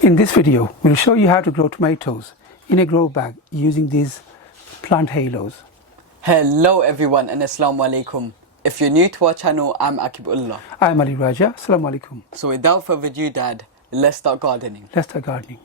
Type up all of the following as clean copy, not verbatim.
In this video, we'll show you how to grow tomatoes in a grow bag using these plant halos. Hello everyone and Assalamu alaikum. If you're new to our channel, I'm Akibullah. I'm Ali Raja. Assalamu alaikum. So without further ado, Dad, let's start gardening. Let's start gardening.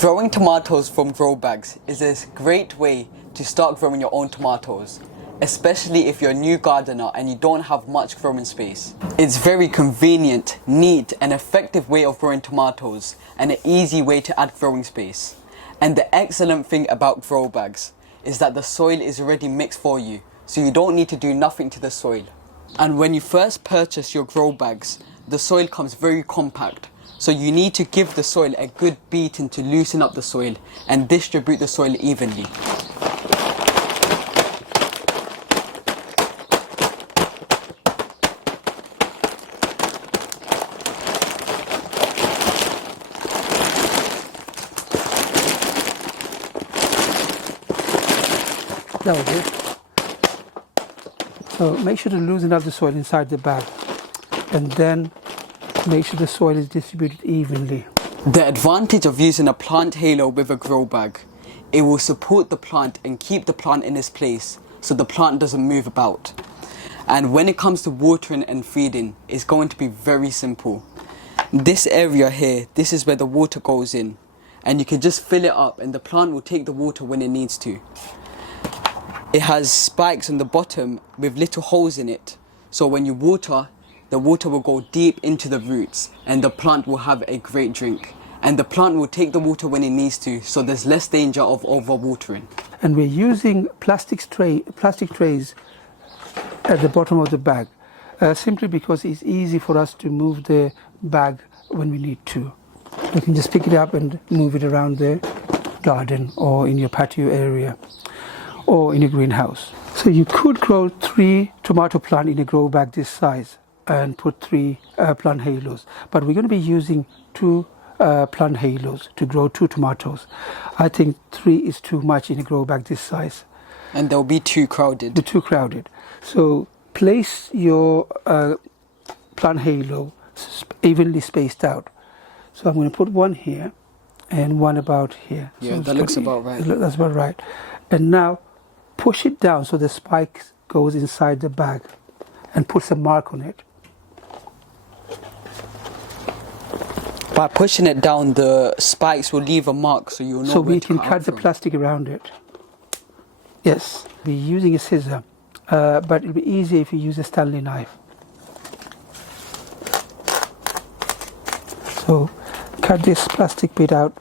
Growing tomatoes from grow bags is a great way to start growing your own tomatoes, especially if you're a new gardener and you don't have much growing space. It's very convenient, neat and effective way of growing tomatoes and an easy way to add growing space. And the excellent thing about grow bags is that the soil is already mixed for you, so you don't need to do nothing to the soil. And when you first purchase your grow bags, the soil comes very compact. So you need to give the soil a good beating to loosen up the soil and distribute the soil evenly. That was it. So make sure to loosen up the soil inside the bag and then make sure the soil is distributed evenly. The advantage of using a plant halo with a grow bag, it will support the plant and keep the plant in its place so the plant doesn't move about. And when it comes to watering and feeding, it's going to be very simple. This area here, this is where the water goes in, and you can just fill it up and the plant will take the water when it needs to. It has spikes on the bottom with little holes in it, so when you water, the water will go deep into the roots and the plant will have a great drink. And the plant will take the water when it needs to, so there's less danger of overwatering. And we're using plastic trays at the bottom of the bag, simply because it's easy for us to move the bag when we need to. You can just pick it up and move it around the garden or in your patio area or in a greenhouse. So you could grow 3 tomato plants in a grow bag this size and put 3 plant halos, but we're going to be using 2 plant halos to grow 2 tomatoes. I think 3 is too much in a grow bag this size. And they'll be too crowded. They're too crowded. So place your plant halo evenly spaced out. So I'm going to put one here and one about here. Yeah, so that looks about right. That's about right. And now push it down so the spike goes inside the bag and put some mark on it. By pushing it down, the spikes will leave a mark so you'll know so where we to can cut cut the from. plastic around it. Yes, we're using a scissor, but it'll be easier if you use a Stanley knife. So cut this plastic bit out.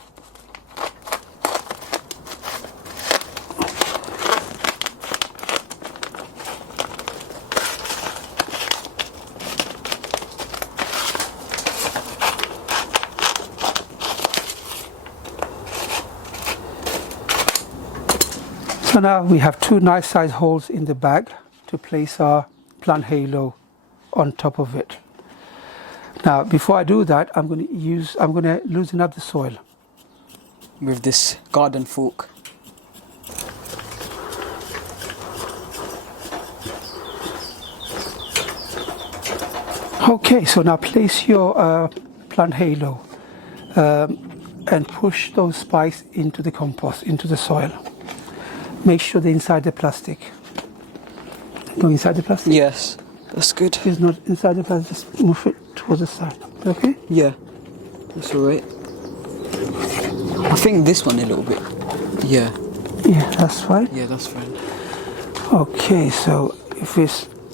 So now we have 2 nice size holes in the bag to place our plant halo on top of it. Now before I do that, I'm going to loosen up the soil with this garden fork. Okay, so now place your plant halo and push those spikes into the compost, into the soil. Make sure they're inside the plastic. Go inside the plastic? Yes, that's good. If it's not inside the plastic, just move it towards the side. Okay? Yeah, that's alright. I think this one a little bit. Yeah. Yeah, that's fine. Yeah, that's fine. Okay, so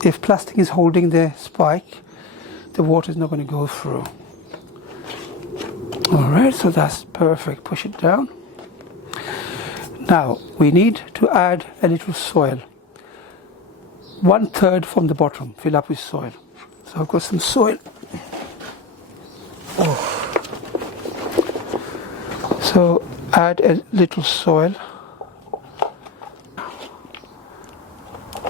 if plastic is holding the spike, the water is not going to go through. Alright, so that's perfect. Push it down. Now we need to add a little soil. 1/3 from the bottom, fill up with soil. So I've got some soil. Oh. So add a little soil.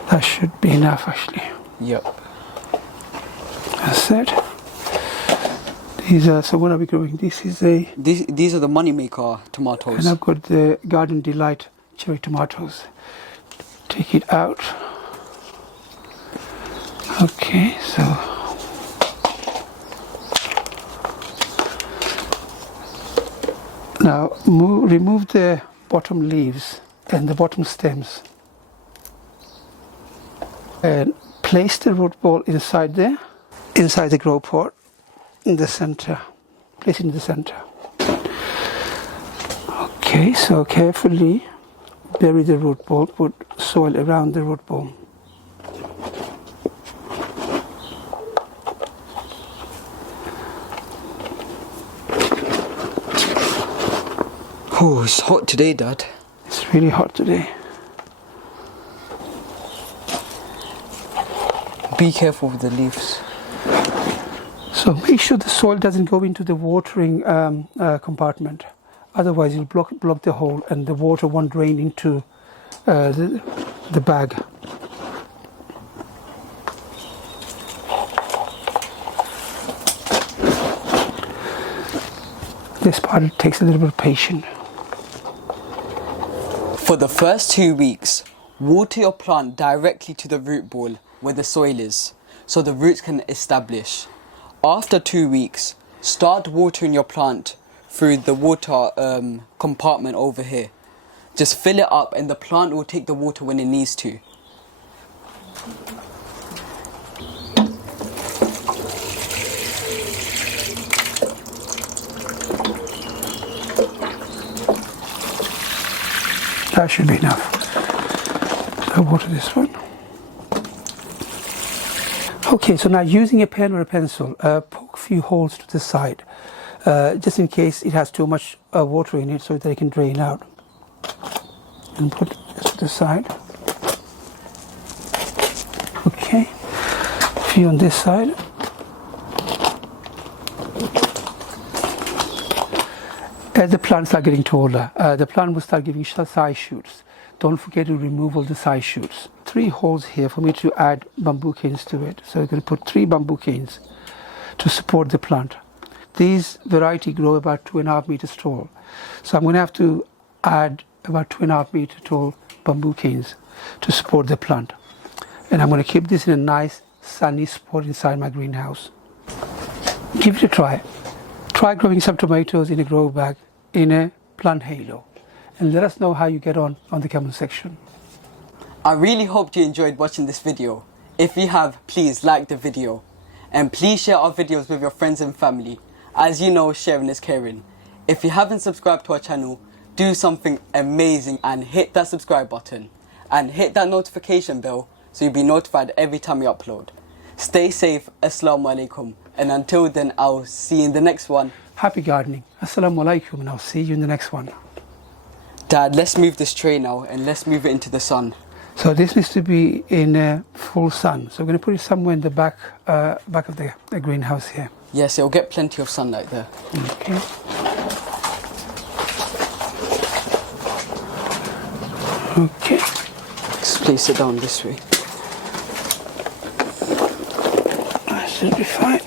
That should be enough actually. Yep. That's it. These are, so what are we growing? This is a, These are the moneymaker tomatoes. and I've got the Garden Delight cherry tomatoes. Take it out. Okay, so now remove the bottom leaves and the bottom stems and place the root ball inside there, inside the grow pot, in the center. Place it in the center. Okay, so carefully bury the root ball, put soil around the root ball. Oh, it's hot today, Dad. It's really hot today. Be careful with the leaves. So make sure the soil doesn't go into the watering compartment. Otherwise you'll block the hole and the water won't drain into the bag. This part takes a little bit of patience. For the first 2 weeks, water your plant directly to the root ball where the soil is, so the roots can establish. After 2 weeks, start watering your plant through the water compartment over here. Just fill it up and the plant will take the water when it needs to. That should be enough. I'll water this one. Okay, so now using a pen or a pencil, poke a few holes to the side, just in case it has too much water in it so that it can drain out. And put this to the side. Okay, a few on this side. As the plants start getting taller, the plant will start giving side shoots. Don't forget to remove all the side shoots. 3 holes here for me to add bamboo canes to it. So I'm going to put 3 bamboo canes to support the plant. These variety grow about 2.5 meters tall. So I'm going to have to add about 2.5 meter tall bamboo canes to support the plant. And I'm going to keep this in a nice sunny spot inside my greenhouse. Give it a try. Try growing some tomatoes in a grow bag in a plant halo. And let us know how you get on the comment section. I really hope you enjoyed watching this video. If you have, please like the video. And please share our videos with your friends and family. As you know, sharing is caring. If you haven't subscribed to our channel, do something amazing and hit that subscribe button. And hit that notification bell so you'll be notified every time we upload. Stay safe. Assalamu alaikum. And until then, I'll see you in the next one. Happy gardening. Assalamu alaikum, and I'll see you in the next one. Dad, let's move this tray now and let's move it into the sun. So this needs to be in full sun. So we're going to put it somewhere in the back of the greenhouse here. Yes, it'll get plenty of sunlight there. Okay. Okay. Let's place it down this way. That should be fine.